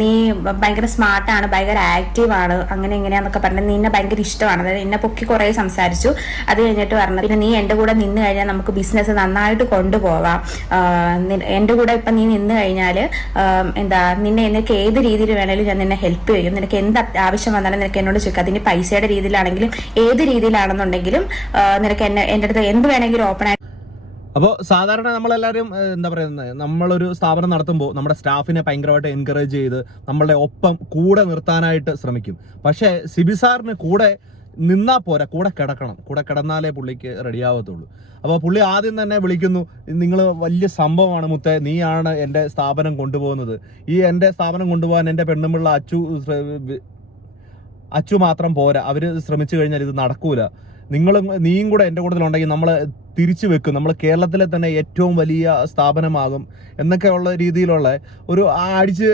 നീ ഭയങ്കര സ്മാർട്ടാണ്, ഭയങ്കര ആക്റ്റീവാണ്, അങ്ങനെ എങ്ങനെയാന്നൊക്കെ പറഞ്ഞ് നിന്നെ ഭയങ്കര ഇഷ്ടമാണ്. അതായത് എന്നെ പൊക്കി കുറെ സംസാരിച്ചു. അത് കഴിഞ്ഞിട്ട് പറഞ്ഞു പിന്നെ നീ എൻ്റെ കൂടെ നിന്ന് കഴിഞ്ഞാൽ നമുക്ക് ബിസിനസ് നന്നായിട്ട് കൊണ്ടുപോവാം. എൻ്റെ കൂടെ ഇപ്പം നീ നിന്ന് കഴിഞ്ഞാൽ നിനക്ക് ഏത് രീതിയിൽ വേണേലും ഞാൻ നിന്നെ ഹെൽപ്പ് ചെയ്യും. നിനക്ക് എന്ത് ആവശ്യം വന്നാലും നിനക്ക് എന്നോട് ചോദിക്കാം. അതിന് പൈസയുടെ രീതിയിലാണെങ്കിലും ഏത് രീതിയിലാണെന്നുണ്ടെങ്കിലും നിനക്ക് എൻ്റെ അടുത്ത് എന്ത് വേണമെങ്കിലും ഓപ്പൺ ആയി. അപ്പോൾ സാധാരണ നമ്മളെല്ലാവരും എന്താ പറയുന്നത്, നമ്മളൊരു സ്ഥാപനം നടത്തുമ്പോൾ നമ്മുടെ സ്റ്റാഫിനെ ഭയങ്കരമായിട്ട് എൻകറേജ് ചെയ്ത് നമ്മളുടെ ഒപ്പം കൂടെ നിർത്താനായിട്ട് ശ്രമിക്കും. പക്ഷേ സിബി സാറിന് കൂടെ നിന്നാൽ പോരാ, കൂടെ കിടക്കണം. കൂടെ കിടന്നാലേ പുള്ളിക്ക് റെഡിയാവത്തുള്ളൂ. അപ്പോൾ പുള്ളി ആദ്യം തന്നെ വിളിക്കുന്നു, നിങ്ങൾ വലിയ സംഭവമാണ് മുത്തേ, നീയാണ് എൻ്റെ സ്ഥാപനം കൊണ്ടുപോകുന്നത്. എൻ്റെ സ്ഥാപനം കൊണ്ടുപോകാൻ എൻ്റെ പെണ്ണുമുള്ള അച്ചു മാത്രം പോരാ, അവർ ശ്രമിച്ചു കഴിഞ്ഞാൽ ഇത് നടക്കൂല. നീയും കൂടെ എൻ്റെ കൂട്ടത്തിലുണ്ടെങ്കിൽ നമ്മൾ തിരിച്ചു വെക്കും, നമ്മൾ കേരളത്തിലെ തന്നെ ഏറ്റവും വലിയ സ്ഥാപനമാകും എന്നൊക്കെയുള്ള രീതിയിലുള്ള ഒരു അടിച്ച്